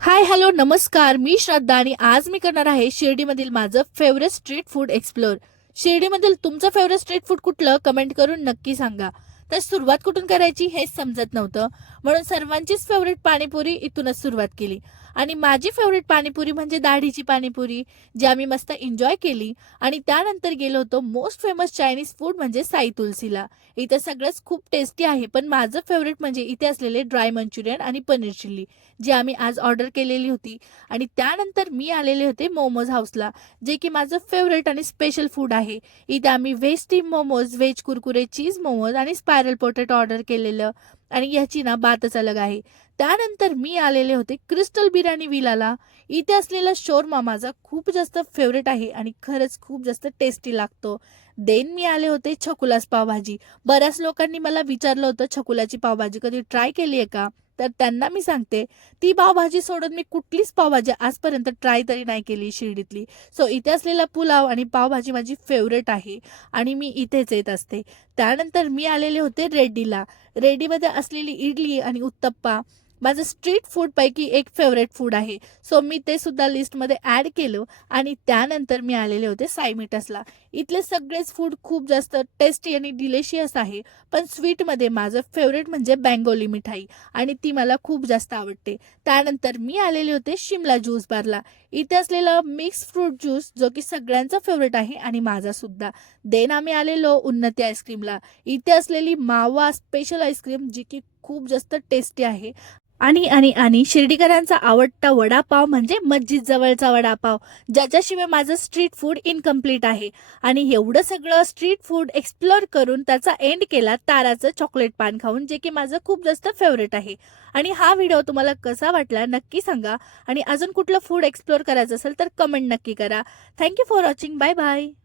Hi hello नमस्कार, मी श्रद्धा आणि आज मी करणार आहे शिर्डीमधील माझं फेवरेट स्ट्रीट फूड एक्सप्लोर. शिर्डीमधील तुमचं फेवरेट स्ट्रीट फूड कुठलं कमेंट करून नक्की सांगा. तर सुरुवात कुठून करायची हेच समजत नव्हतं, म्हणून सर्वांचीच फेवरेट पाणीपुरी इथूनच सुरुवात केली. आणि माझी फेवरेट पाणीपुरी म्हणजे दाढीची पाणीपुरी, जी आम्ही मस्त एन्जॉय केली. आणि त्यानंतर गेलो होतो मोस्ट फेमस चायनीज फूड म्हणजे साई तुलसीला. इथं सगळंच खूप टेस्टी आहे, पण माझं फेवरेट म्हणजे इथे असलेले ड्राय मंचुरियन आणि पनीर चिल्ली, जी आम्ही आज ऑर्डर केलेली होती. आणि त्यानंतर मी आलेले होते मोमोज हाऊसला, जे की माझं फेवरेट आणि स्पेशल फूड आहे. इथे आम्ही veg steam momos, veg kurkure, cheese momos आणि स्पायरल पोटॅटो ऑर्डर केलेलं. आणि याची ना बातच अलग आहे. त्यानंतर मी आलेले होते क्रिस्टल बिर्याणी विलाला. इथे असलेला शोरमा माझा खूप जास्त फेवरेट आहे आणि खरंच खूप जास्त टेस्टी लागतो. देन मी आले होते छकुलास पावभाजी. बऱ्याच लोकांनी मला विचारलं होतं छकुलाची पावभाजी कधी ट्राय केली आहे का, तर त्यांना मी सांगते, ती पावभाजी सोडून मी कुठलीच पावभाजी आजपर्यंत ट्राय तरी नाही केली शिर्डीतली. सो इथे असलेला पुलाव आणि पावभाजी माझी फेवरेट आहे आणि मी इथेच येत असते. त्यानंतर मी आलेले होते रेड्डीला. रेड्डीमध्ये असलेली इडली आणि उत्तप्पा माझं स्ट्रीट फूडपैकी एक फेवरेट फूड आहे. सो मी ते सुद्धा लिस्टमध्ये ॲड केलं. आणि त्यानंतर मी आलेले होते साईमिटसला. इथले सगळेच फूड खूप जास्त टेस्टी आणि डिलिशियस आहे. पण स्वीटमध्ये माझं फेवरेट म्हणजे बेंगोली मिठाई, आणि ती मला खूप जास्त आवडते. त्यानंतर मी आलेले होते शिमला ज्यूस बारला. इथे असलेला मिक्स फ्रूट ज्यूस, जो की सगळ्यांचा फेवरेट आहे आणि माझा सुद्धा. देन आम्ही आलेलो उन्नती आईस्क्रीमला. इथे असलेली मावा स्पेशल आईस्क्रीम, जी की खूप जास्त टेस्टी आहे. आणि शिर्डीकरांचा आवडता वडापाव म्हणजे मस्जिद जवळचा वडापाव, ज्याच्याशिवाय माझं स्ट्रीट फूड इनकम्प्लीट आहे. आणि एवढं सगळं स्ट्रीट फूड एक्सप्लोर करून त्याचा एंड केला ताराचं चॉकलेट पान खाऊन, जे की माझं खूप जास्त फेवरेट आहे. आणि हा व्हिडिओ तुम्हाला कसा वाटला नक्की सांगा. आणि अजून कुठलं फूड एक्सप्लोर करायचं असेल तर कमेंट नक्की करा. Thank you for watching. Bye bye.